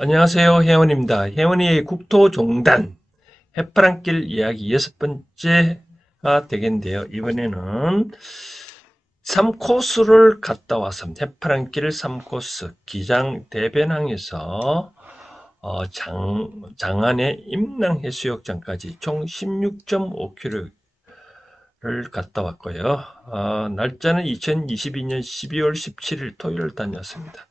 안녕하세요. 혜원입니다. 혜원이의 국토종단 해파랑길 이야기 6번째가 되겠는데요. 이번에는 3코스를 갔다 왔습니다. 해파랑길 3코스 기장 대변항에서 장안의 임랑해수욕장까지 총 16.5km를 갔다 왔고요. 날짜는 2022년 12월 17일 토요일 다녔습니다.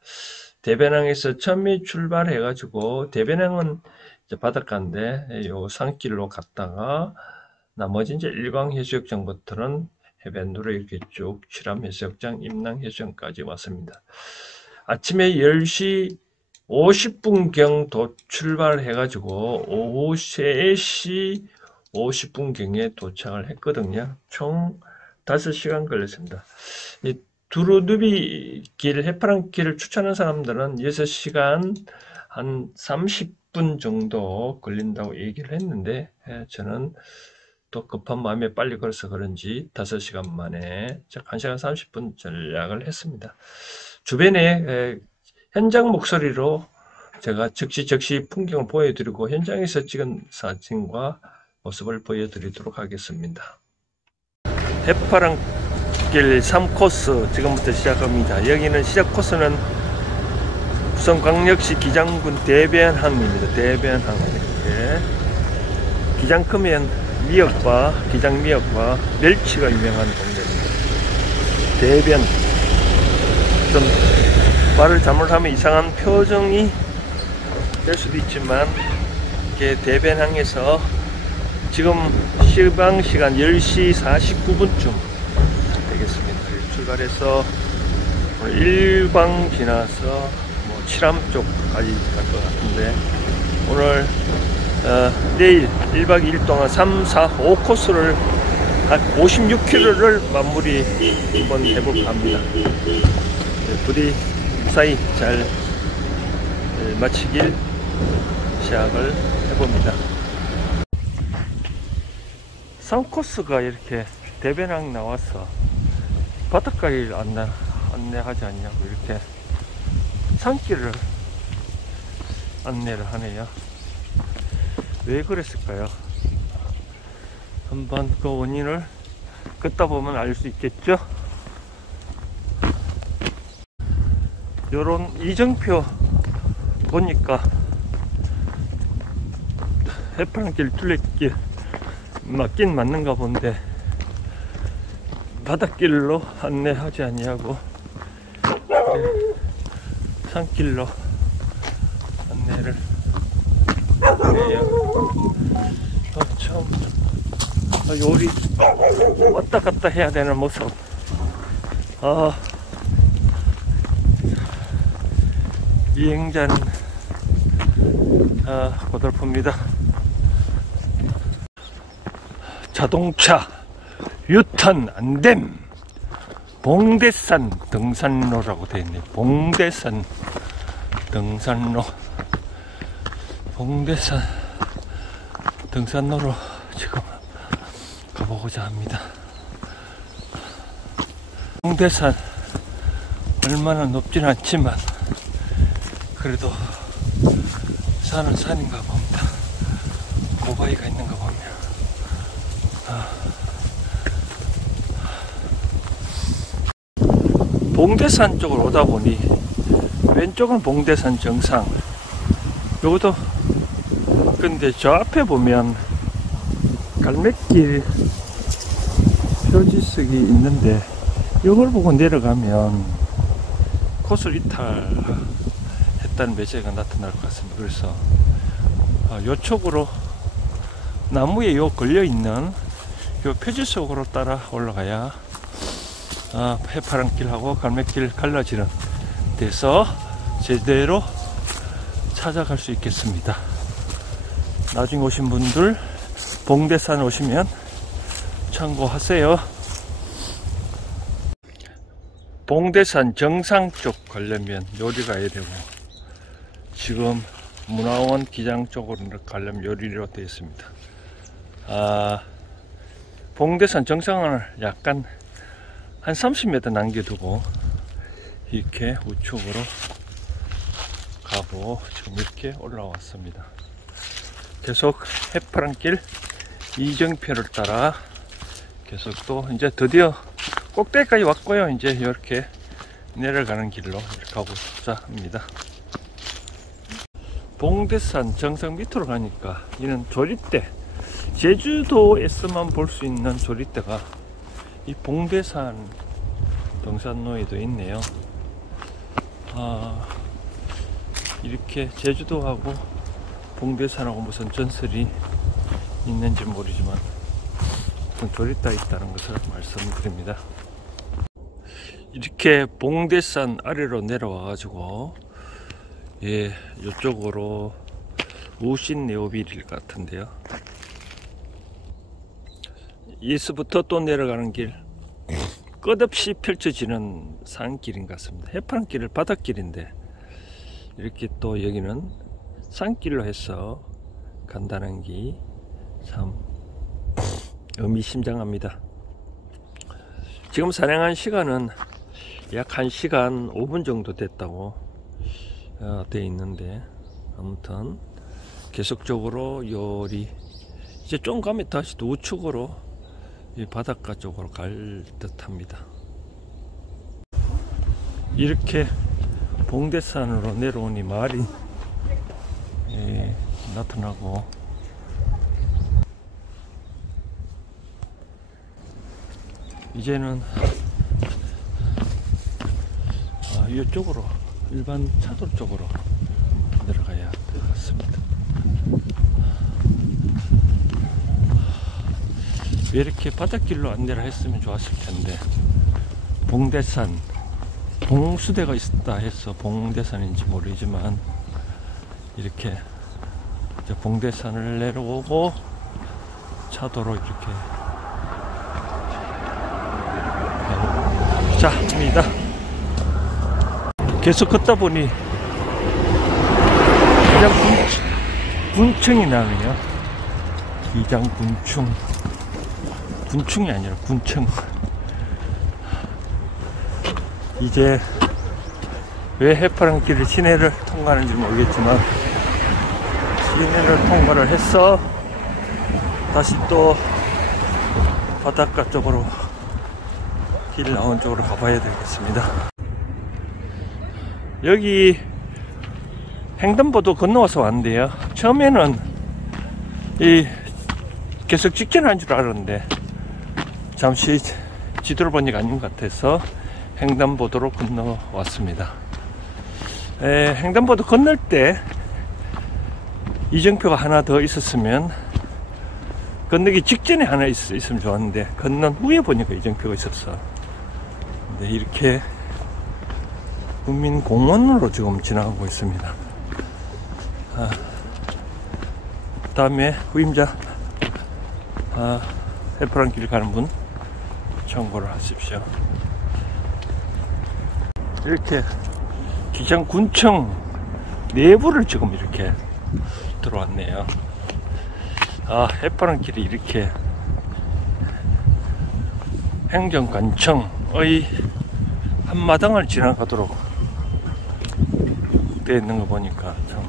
대변항에서 처음에 출발해가지고 대변항은 이제 바닷가인데 요 산길로 갔다가 나머지 이제 일광해수욕장부터는 해변도로 이렇게 쭉 칠암해수욕장, 임랑해수욕장까지 왔습니다. 아침에 10시 50분경 출발해가지고 오후 3시 50분경에 도착을 했거든요. 총 5시간 걸렸습니다. 이 두루두비 길, 해파랑길을 추천하는 사람들은 6시간 한 30분 정도 걸린다고 얘기를 했는데, 저는 또 급한 마음에 빨리 걸어서 그런지 5시간 만에 약 1시간 30분 전략을 했습니다. 주변에 현장 목소리로 제가 즉시 풍경을 보여드리고 현장에서 찍은 사진과 모습을 보여드리도록 하겠습니다. 해파랑길 3코스 지금부터 시작합니다. 여기는 시작 코스는 부천광역시 기장군 대변항입니다. 대변항 이렇게 기장 크면 미역과 기장 미역과 멸치가 유명한 동네입니다. 대변 좀 말을 잘못하면 이상한 표정이 될 수도 있지만 이렇게 대변항에서 지금 시방 시간 10시 49분쯤 되겠습니다. 출발해서 일광 지나서 칠암 쪽까지 갈 것 같은데 오늘 내일 1박 2일 동안 3, 4, 5코스를 한 56km를 마무리 한번 해볼까 합니다. 부디 무사히 잘 마치길 시작을 해봅니다. 3코스가 이렇게 대변항 나와서 바닷가를 안내하지 않냐고 이렇게 산길을 안내를 하네요. 왜 그랬을까요? 한번 그 원인을 걷다 보면 알 수 있겠죠? 요런 이정표 보니까 해파랑길 둘레길 맞긴 맞는가 본데 바닷길로 안내하지 않냐고 그래, 산길로 안내를 해요. 참 요리 왔다 갔다 해야 되는 모습 비행자는 고달픕니다. 자동차 유턴 안됨 봉대산 등산로라고 되어 있네요. 봉대산 등산로 봉대산 등산로로 지금 가보고자 합니다. 봉대산 얼마나 높진 않지만 그래도 산은 산인가 봅니다. 고바위가 있는가 보면 봉대산 쪽으로 오다 보니 왼쪽은 봉대산 정상 요것도 근데 저 앞에 보면 갈매길 표지석이 있는데 이걸 보고 내려가면 코스를 이탈했다는 메시지가 나타날 것 같습니다. 그래서 요쪽으로 나무에 요 걸려있는 요 표지석으로 따라 올라가야 해파랑길하고 갈매길 갈라지는 데서 제대로 찾아갈 수 있겠습니다. 나중에 오신 분들 봉대산 오시면 참고하세요. 봉대산 정상 쪽 가려면 요리 가야 되고 지금 문화원 기장 쪽으로 가려면 요리로 되어 있습니다. 봉대산 정상을 약간 한 30m 남겨두고 이렇게 우측으로 타고 지금 이렇게 올라왔습니다. 계속 해파랑길 이정표를 따라 계속 또 이제 드디어 꼭대기까지 왔고요. 이제 이렇게 내려가는 길로 이렇게 가고자 합니다. 봉대산 정상 밑으로 가니까 이는 조리대, 제주도에서만 볼 수 있는 조리대가 이 봉대산 등산로에도 있네요. 이렇게 제주도하고 봉대산하고 무슨 전설이 있는지 모르지만 조리대가 있다는 것을 말씀드립니다. 이렇게 봉대산 아래로 내려와 가지고 이쪽으로 우신네오빌 같은데요. 이스부터 또 내려가는 길, 끝없이 펼쳐지는 산길인 것 같습니다. 해파랑길은 바닷길인데 이렇게 또 여기는 산길로 해서 간다는 게 참 의미심장합니다. 지금 산행한 시간은 약 1시간 5분 정도 됐다고 되어 있는데, 아무튼 계속적으로 요리 이제 좀 가면 다시 또 우측으로 이 바닷가 쪽으로 갈 듯합니다. 이렇게 봉대산으로 내려오니 마을이 나타나고, 이제는 이쪽으로 일반 차도 쪽으로 내려가야 될 것 같습니다. 왜 이렇게 바닷길로 안내를 했으면 좋았을 텐데, 봉대산, 봉수대가 있다 해서 봉대산인지 모르지만 이렇게 이제 봉대산을 내려오고 차도로 이렇게 자, 입니다. 계속 걷다 보니 기장 군층이 나네요. 기장 군층, 군층이 아니라 군층. 이제 왜 해파랑길을 시내를 통과하는지 모르겠지만 시내를 통과를 해서 다시 또 바닷가 쪽으로 길 나온 쪽으로 가봐야 되겠습니다. 여기 횡단보도 건너와서 왔는데요, 처음에는 계속 직진한 줄 알았는데 잠시 지도를 보니까 아닌 것 같아서 횡단보도로 건너왔습니다. 횡단보도 건널 때 이정표가 하나 더 있었으면, 건너기 직전에 하나 있으면 좋았는데 건넌 후에 보니까 이정표가 있었어. 근데 이렇게 국민공원으로 지금 지나가고 있습니다. 다음에 후임자 해파랑길 가는 분 참고를 하십시오. 이렇게 기장군청 내부를 지금 이렇게 들어왔네요. 해파랑길이 이렇게 행정관청의 한마당을 지나가도록 되어 있는 거 보니까 참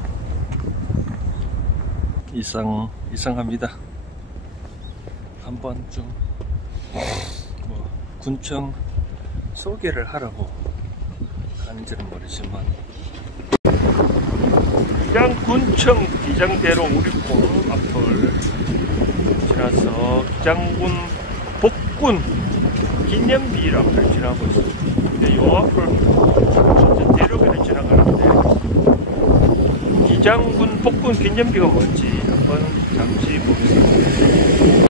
이상합니다. 한번 좀 군청 소개를 하라고 하는지는 모르지만, 기장군청 기장대로 우리봉 앞을 지나서 기장군 복군 기념비 앞을 지나고 있습니다. 근데 요 앞을 진짜 대로변을 지나가는데 기장군 복군 기념비가 뭔지 한번 잠시 보겠습니다.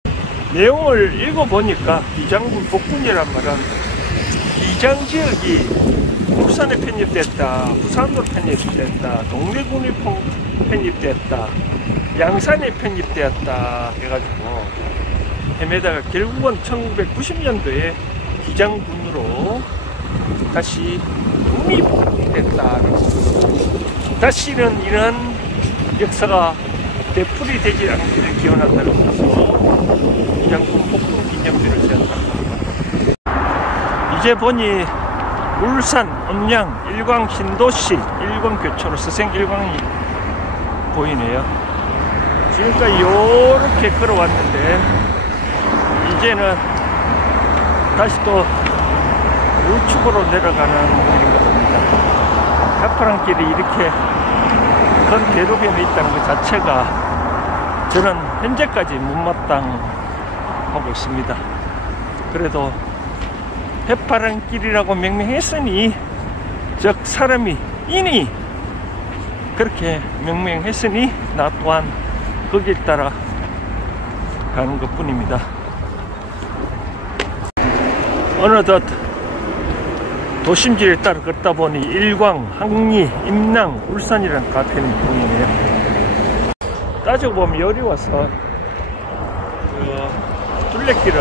내용을 읽어보니까 기장군 복군이란 말은 기장지역이 울산에 편입됐다, 부산으로 편입됐다, 동래군이 편입됐다, 양산에 편입되었다 해가지고 헤매다가 결국은 1990년도에 기장군으로 다시 독립됐다라고, 다시는 이런 역사가 되풀이 되지 않기를 기원한다고 해서 기장군 복군 기념비를 지었다. 이제 보니 울산, 음양, 일광, 신도시, 일광 교차로 서생 일광이 보이네요. 지금까지 요렇게 걸어왔는데 이제는 다시 또 우측으로 내려가는 길인가 봅니다. 해파란 길이 이렇게 큰 대로변에 있다는 것 자체가 저는 현재까지 못마땅하고 있습니다. 그래도 해파란 길이라고 명명했으니, 즉 사람이 인이 그렇게 명명했으니 나 또한 거길 따라 가는 것 뿐입니다. 어느덧 도심지를 따라 걷다 보니 일광, 항리, 임랑, 울산이라는 카페는 보이네요. 따지고 보면 여기 와서 둘레길은,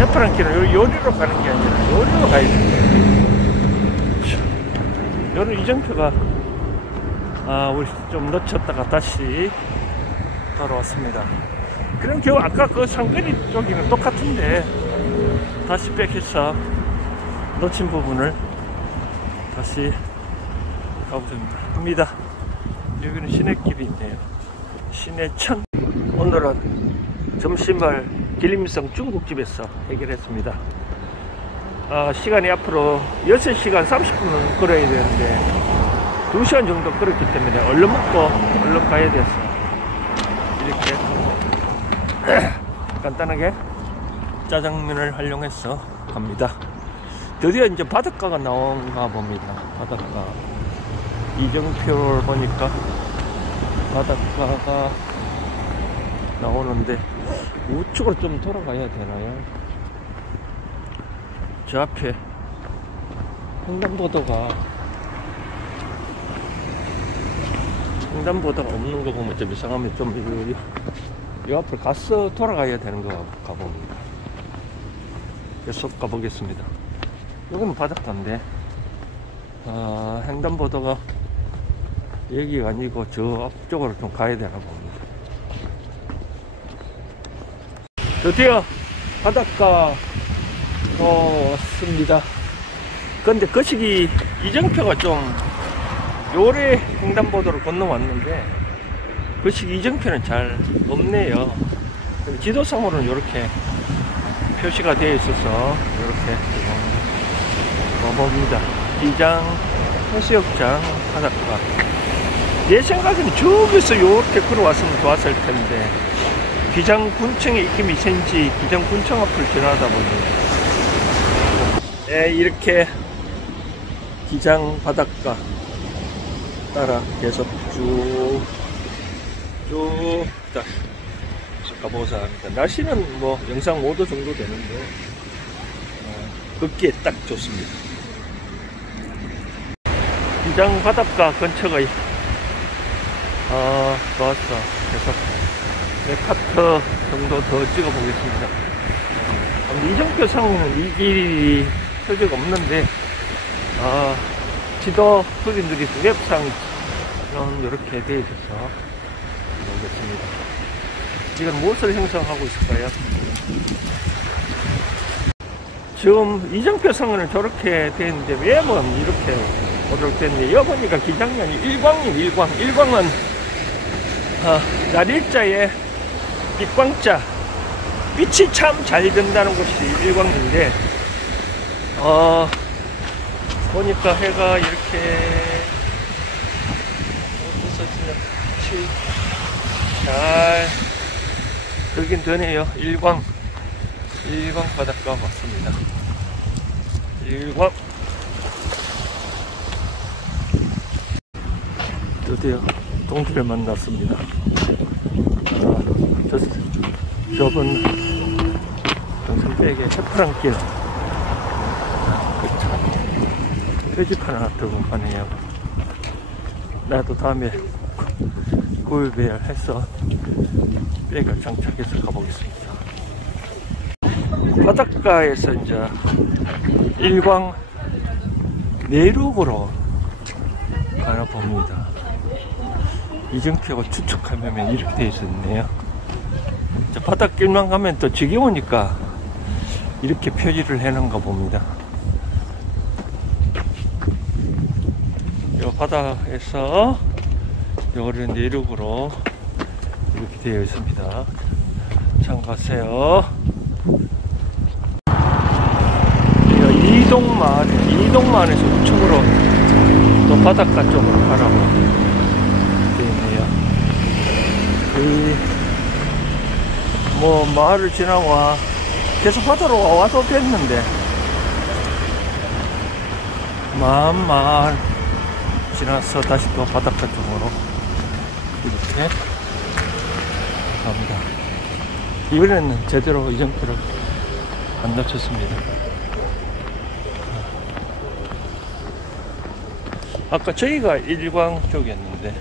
해파란 길은 요리로 가는 게 아니라 요리로 가야 됩니다. 요리 이정표가 우리 좀 놓쳤다가 다시 돌아왔습니다. 그럼 겨우 아까 그 상거리 쪽이랑 똑같은데 다시 백해서 놓친 부분을 다시 가보자 합니다. 여기는 시내길이 있네요. 시내천. 오늘은 점심을 길림성 중국집에서 해결했습니다. 시간이 앞으로 6시간 30분은 걸어야 되는데 2시간 정도 걸었기 때문에 얼른 먹고 얼른 가야 됐어요. 이렇게 간단하게 짜장면을 활용해서 갑니다. 드디어 이제 바닷가가 나온가 봅니다. 바닷가. 이정표를 보니까 바닷가가 나오는데 우측으로 좀 돌아가야 되나요? 저 앞에 횡단보도가 없는 거 보면 좀 이상하면 좀 이 앞으로 가서 돌아가야 되는 거 가봅니다. 계속 가보겠습니다. 여기는 바닷가인데 횡단보도가 여기가 아니고 저 앞쪽으로 좀 가야 되나 봅니다. 드디어 바닷가 왔습니다. 근데 거시기 이정표가 좀 요래 횡단보도를 건너왔는데 거시기 이정표는 잘 없네요. 지도상으로는 이렇게 표시가 되어 있어서 이렇게 가봅니다. 기장 해수욕장 바닷가. 내 생각에는 저기서 이렇게 걸어왔으면 좋았을 텐데 기장군청의 입김이 센지 기장군청 앞을 지나다 보니 이렇게 기장 바닷가 따라 계속 쭉 가보자 합니다. 날씨는 뭐 영상 5도 정도 되는데 걷기에 딱 좋습니다. 기장 바닷가 근처가 좋았어. 계속 네 카트 정도 더 찍어 보겠습니다. 이정표 상에는 이 길이 표지가 없는데 지도 소리들이 웹상 이렇게 되어 있어서 보겠습니다. 지금 무엇을 형성하고 있을까요? 지금 이정표 상은 저렇게 되어 있는데 왜 뭐 이렇게 오도록 됐는데 여기 보니까 기장면이 일광은 날일자에 빛광자, 빛이 참 잘 든다는 곳이 일광인데 보니까 해가 이렇게 어디서 빛이 잘 들긴 되네요. 일광 바닷가 맞습니다. 일광. 드디어 동지를 만났습니다. 좁은 동생백에 해파란 길. 표지판 하나 들고 가네요. 나도 다음에 구입을 해서 백을 장착해서 가보겠습니다. 바닷가에서 이제 일광 내륙으로 가나 봅니다. 이정표가 추측하면 이렇게 되어 있었네요. 바닷길만 가면 또 지겨우니까 이렇게 표지를 해놓은가 봅니다. 바다에서 요리 내륙으로 이렇게 되어 있습니다. 참고하세요. 이동마을에서 우측으로 또 바닷가 쪽으로 가라고 되어 있네요. 뭐 마을을 지나와 계속 바다로 와서 됐는데 마을 지나서 다시 또 바닷가 쪽으로 이렇게 갑니다. 이번에는 제대로 이정표를 안 놓쳤습니다. 아까 저희가 일광 쪽이었는데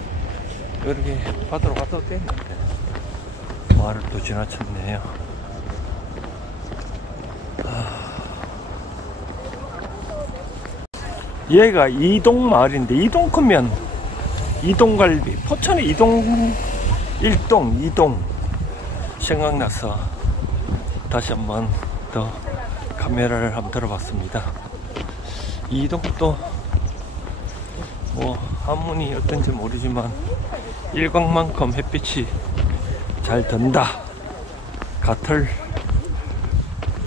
이렇게 바다로 갔다 됐는데 마을을 또 지나쳤네요. 얘가 이동마을인데 이동 크면 이동갈비, 포천의 이동 2동 생각나서 다시 한번 더 카메라를 한번 들어봤습니다. 이동도 뭐 한문이 어떤지 모르지만 일광만큼 햇빛이 잘 든다 같을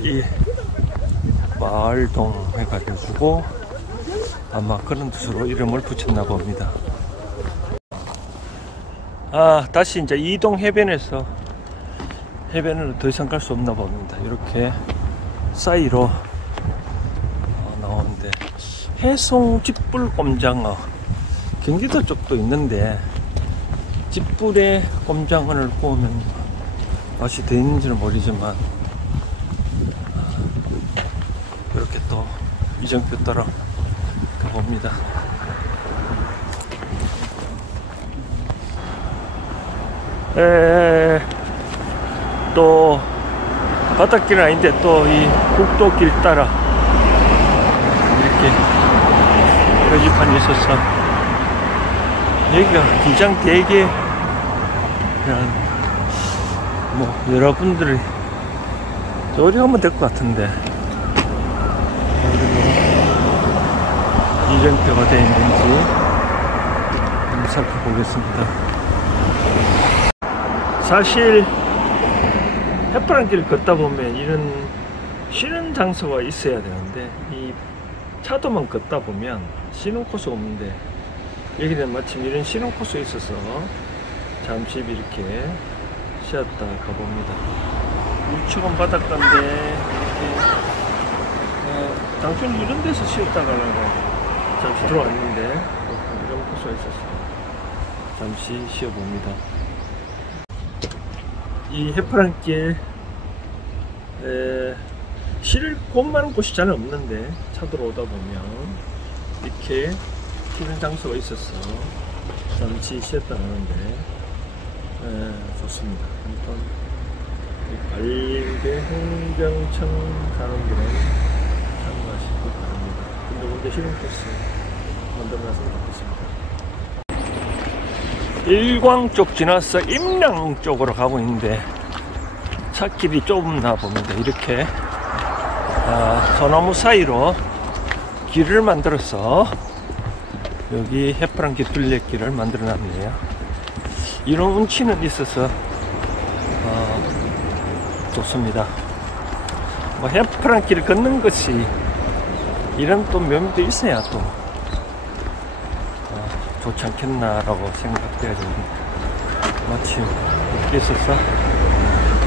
이 마을동 해가지고 아마 그런 뜻으로 이름을 붙였나 봅니다. 다시 이제 이동 해변에서 해변으로 더 이상 갈 수 없나 봅니다. 이렇게 사이로 나오는데 해송 집불 꼼장어 경기도 쪽도 있는데 집불에 꼼장어를 구우면 맛이 더 있는지는 모르지만 이렇게 또 이정표 따라 가봅니다. 또 바닷길은 아닌데 또 이 국도길 따라 이렇게 표지판이 있어서 여기가 기장대게라는 뭐 여러분들이 요리하면 될 것 같은데 이정표가 되어 있는지 한번 살펴보겠습니다. 사실 햇바람길 걷다 보면 이런 쉬는 장소가 있어야 되는데 이 차도만 걷다 보면 쉬는 코스가 없는데 여기는 마침 이런 쉬는 코스가 있어서 잠시 이렇게 쉬었다 가봅니다. 우측은 바닷가인데 이렇게 당초는 이런 데서 쉬었다 가려고 잠시 들어왔는데 이런 코스가 있어서 잠시 쉬어봅니다. 이 해파랑길 쉴 곳만 곳이 잘 없는데 차도로 오다 보면 이렇게 쉬는 장소가 있어서 잠시 쉬었다 가는데 좋습니다. 일단 관리대 행정청 사람들은 참고하시기 바랍니다. 근데 쉬는 코스 만들어놨으면 좋겠습니다. 일광 쪽 지나서 임양 쪽으로 가고 있는데 차길이 좁나 봅니다. 이렇게 소나무 사이로 길을 만들어서 여기 해파랑길 둘레길을 만들어 놨네요. 이런 운치는 있어서 좋습니다. 뭐 해파랑길을 걷는 것이 이런 또 묘미도 있어야 또 좋지 않겠나라고 생각돼가지고 마침 이렇게 있어서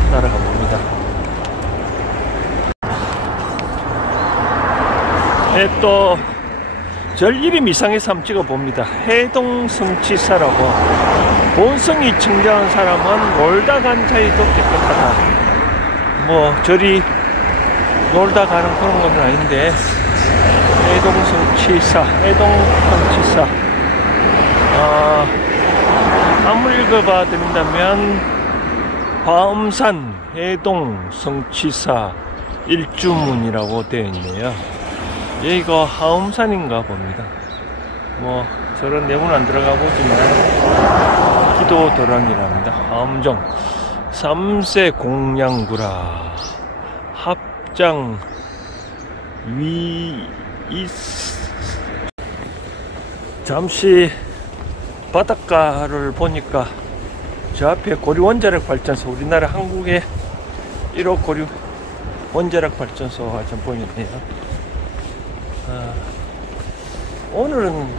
따라가 봅니다. 또 절 이름 이상해서 한번 찍어 봅니다. 해동성취사라고 본성이 청정한 사람은 놀다 간 자리도 깨끗하다. 뭐 절이 놀다 가는 그런 건 아닌데 해동성취사 한번 읽어봐 드린다면 화엄산 해동성취사 일주문이라고 되어 있네요. 여기가 하엄산인가 봅니다. 뭐 저런 내부는 안 들어가 보지만 기도 도랑이랍니다. 하엄정 3세 공양구라 합장 잠시 바닷가를 보니까 저 앞에 고리 원자력 발전소, 우리나라 한국의 1호 고리 원자력 발전소가 좀 보이네요. 오늘은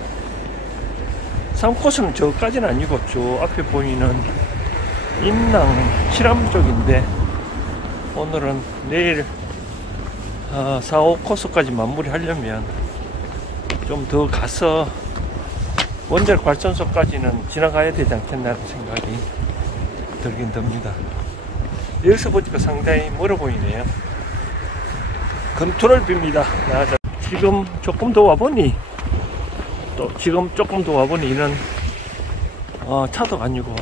3코스는 저까지는 아니고 저 앞에 보이는 인랑 칠암 쪽인데, 오늘은 내일 4, 5코스까지 마무리 하려면 좀 더 가서 원자력 발전소까지는 지나가야 되지 않겠나 하는 생각이 들긴 듭니다. 여기서 보니까 상당히 멀어 보이네요. 금토를 빕니다. 지금 조금 더 와보니, 이는 차도 아니고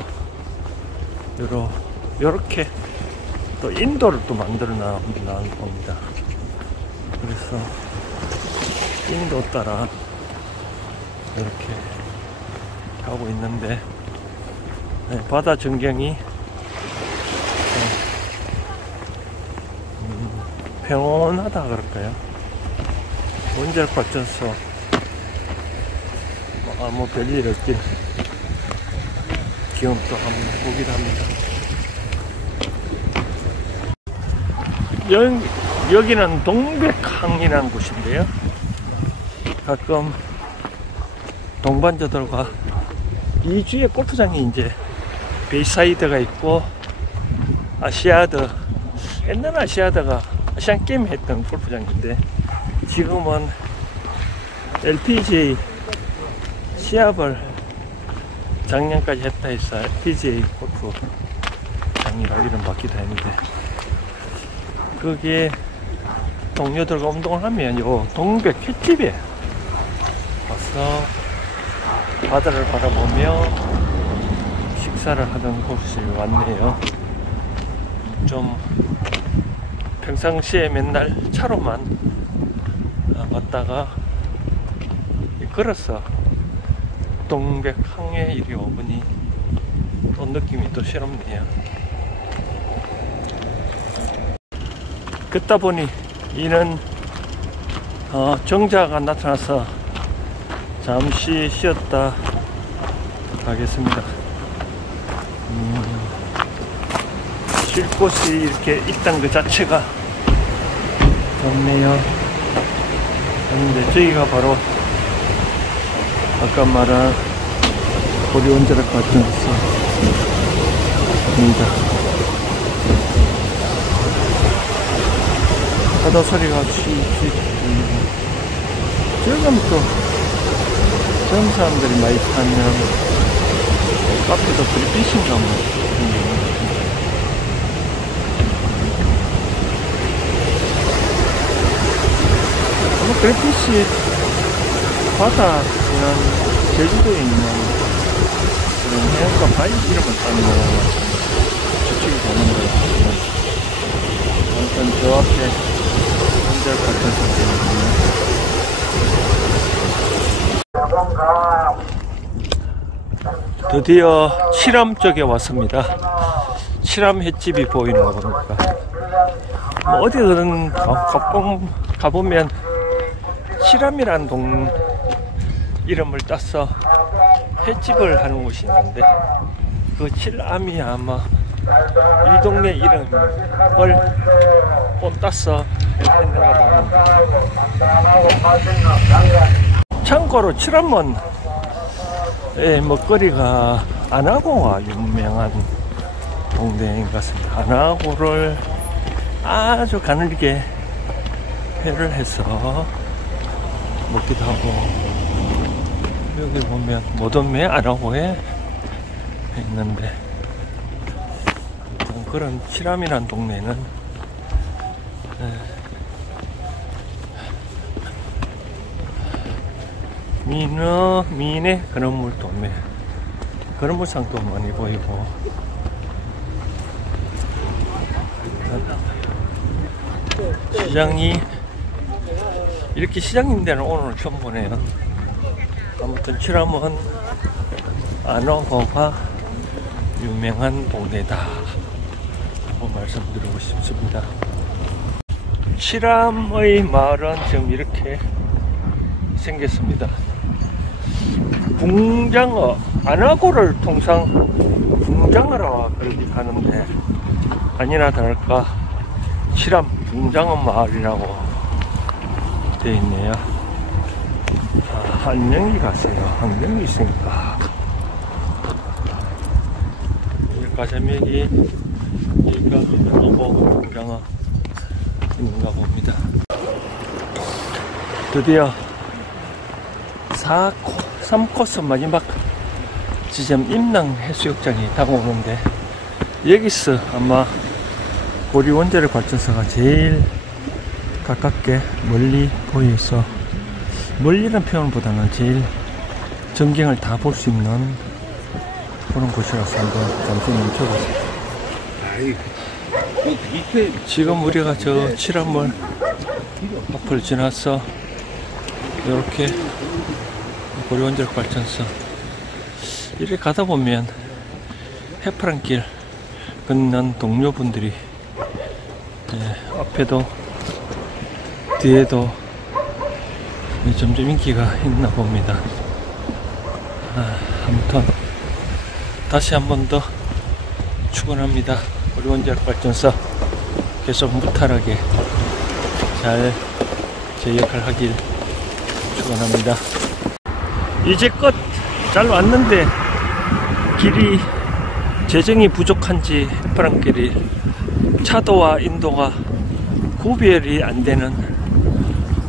요렇게 또 인도를 또 만들어 나온 겁니다. 그래서 인도 따라 이렇게 가고 있는데, 바다 전경이 평온하다 그럴까요? 원자력 발전소 뭐 별일 없긴 기온도 한번 보기도 합니다. 여기는 동백항이라는 곳인데요, 가끔 동반자들과 이주에 골프장이 이제 베이사이드가 있고, 아시아드, 옛날 아시아드가 아시안게임 했던 골프장인데 지금은 LPGA 시합을 작년까지 했다 해서 LPGA 골프장이라고 이름 바뀌다 했는데, 거기에 동료들과 운동을 하면 요 동백 횟집에 와서 바다를 바라보며 식사를 하던 곳이 왔네요. 좀 평상시에 맨날 차로만 왔다가 걸어서 동백항에 이리 오보니 또 느낌이 또 새롭네요. 걷다 보니 이는 정자가 나타나서 잠시 쉬었다 가겠습니다. 쉴 곳이 이렇게 있다는 것 자체가 좋네요. 그런데 저기가 바로 아까 말한 고리 원자력 발전소입니다. 바다 소리가 취취 들리고, 저기 가면 또 젊은 사람들이 많이 타는 카페도 그리피신가 뭐 그래피시 바다 그냥 제주도에 있는 그런 해안가 바위 이런 걸 타는 거 추측이 되는 것 같아요. 아무튼 저 앞에 원자력 발전소 때문에 드디어 칠암 쪽에 왔습니다. 칠암 횟집이 보이는 거 보니까 뭐 어디든 가보면 칠암이라는 동 이름을 따서 횟집을 하는 곳이 있는데, 그 칠암이 아마 이 동네 이름을 따서 했는가 봅니다. 참고로 칠암은 먹거리가 안하고가 유명한 동네인 것 같습니다. 안하고를 아주 가늘게 회를 해서 먹기도 하고, 여기 보면 모던매 안하고에 있는데, 그런 칠암이란 동네는 미네 그런 물도매, 그런 물상도 많이 보이고, 시장이 이렇게 시장인 데는 오늘 처음 보네요. 아무튼 칠암은 안어거가 유명한 동네다 하고 말씀드리고 싶습니다. 칠암의 마을은 지금 이렇게 생겼습니다. 붕장어, 안하고를 통상 붕장어라 그렇게 가는데 아니나 다를까 칠암 붕장어 마을이라고 되어 있네요. 한명이 가세요. 한명이 있으니까 가자미역이 여기가 어버 붕장어 있는가 봅니다. 드디어 3코스 마지막 지점 임낭 해수욕장이 다가오는데 여기서 아마 고리 원자력 발전소가 제일 가깝게 멀리 보여서 멀리란 표현보다는 제일 전경을 다 볼 수 있는 그런 곳이라서 한번 잠시 멈춰보세요. 지금 우리가 저 칠암물 앞을 지나서 이렇게 고리 원자력 발전소 이렇게 가다 보면 해파란 길 걷는 동료분들이 앞에도 뒤에도 점점 인기가 있나 봅니다. 아무튼 다시 한 번 더 축원합니다. 고리 원자력 발전소 계속 무탈하게 잘 제 역할 하길 축원합니다. 이제껏 잘 왔는데 길이 재정이 부족한지 해파랑길이 차도와 인도가 구별이 안 되는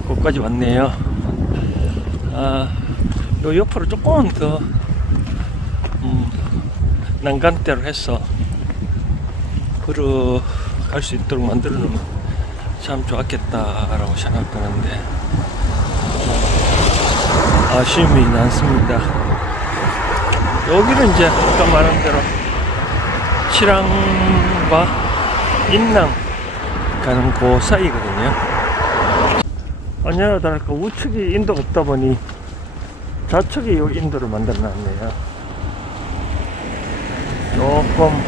곳까지 왔네요. 요 옆으로 조금 더 난간대로 해서 걸어갈 수 있도록 만들어 놓으면 참 좋았겠다라고 생각하는데 아쉬움이 많습니다. 여기는 이제 아까 말한 대로 칠암과 임낭 가는 그 사이거든요. 아니나 다를까 우측이 인도가 없다 보니 좌측이 요 인도를 만들어 놨네요. 조금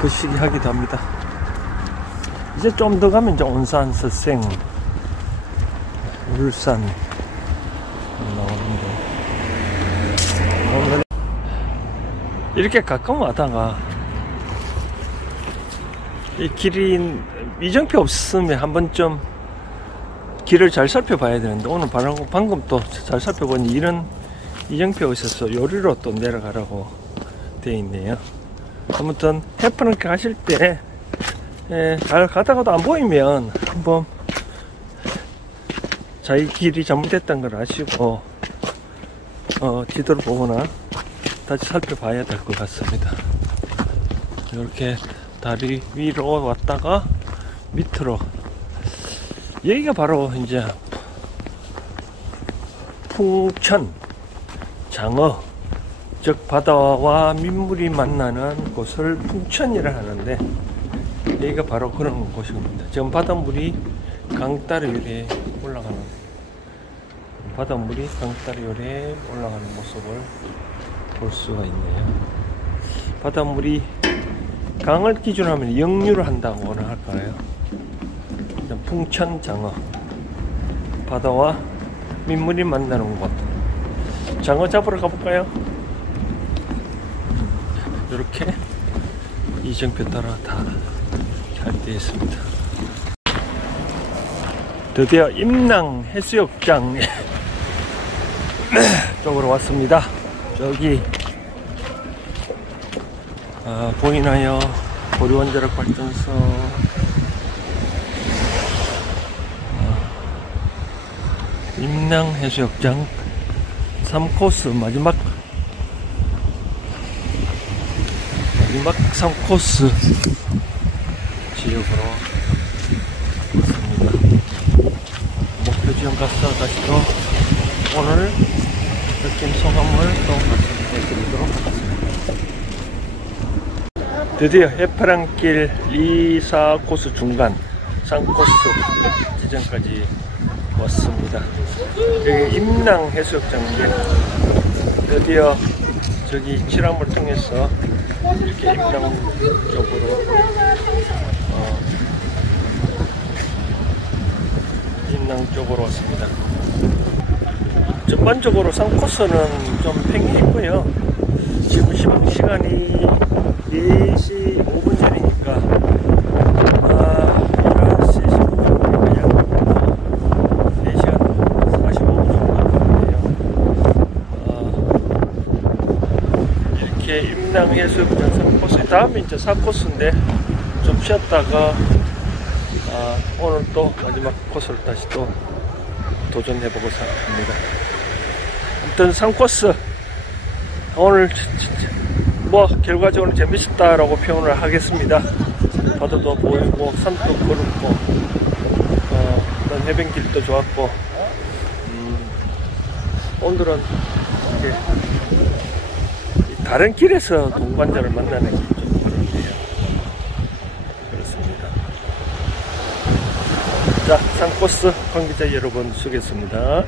거시기 하기도 합니다. 이제 좀 더 가면 이제 온산, 서생, 울산 나오는데 오늘 이렇게 가끔 와다가 이 길이 이정표 없으면 한 번쯤 길을 잘 살펴봐야 되는데 오늘 방금 또 잘 살펴보니 이런 이정표가 있어서 요리로 또 내려가라고 되어 있네요. 아무튼 해프랑길 가실 때 잘 가다가도 안 보이면 한번 자기 길이 잘못됐다는 걸 아시고 지도를 보거나 다시 살펴봐야 될 것 같습니다. 이렇게 다리 위로 왔다가 밑으로 여기가 바로 이제 풍천 장어 즉 바다와 민물이 만나는 곳을 풍천이라 하는데 여기가 바로 그런 곳입니다. 지금 바닷물이 강따르율에 올라가는 모습을 볼 수가 있네요. 바닷물이 강을 기준으로 하면 역류를 한다고나 할까요? 풍천 장어 바다와 민물이 만나는 곳 장어 잡으러 가볼까요? 이렇게 이정표 따라 다 잘 되어 있습니다. 드디어 임낭 해수욕장 쪽으로 왔습니다. 저기 보이나요? 고리 원자력 발전소 임낭 해수욕장 3코스 마지막 3코스 지역으로 왔습니다. 목표 지점 가서 다시 또 오늘 느낌 소감을 또 말씀해 드리도록 하겠습니다. 드디어 해파랑길 2, 4코스 중간 3코스 지점까지 왔습니다. 여기 임낭 해수욕장인데 드디어 저기 칠암을 통해서 이렇게 임낭 쪽으로 왔습니다. 전반적으로 3코스는 좀 팽이했고요. 지금 시방 시간이 4시 5분 전이니까 11시 10분 약 4시간 45분 정도 걸리네요. 이렇게 임랑해수욕장 3코스, 다음에 이제 4코스인데 좀 쉬었다가 오늘 또 마지막 코스를 다시 또 도전해보고 합니다. 아무튼 3코스 오늘 뭐 결과적으로 재밌었다라고 표현을 하겠습니다. 바다도 보이고 산도 걸었고 해변길도 좋았고 오늘은 이렇게 다른 길에서 동반자를 만나는 게 좀 그런데요. 그렇습니다. 자, 3코스 관계자 여러분 수고했습니다.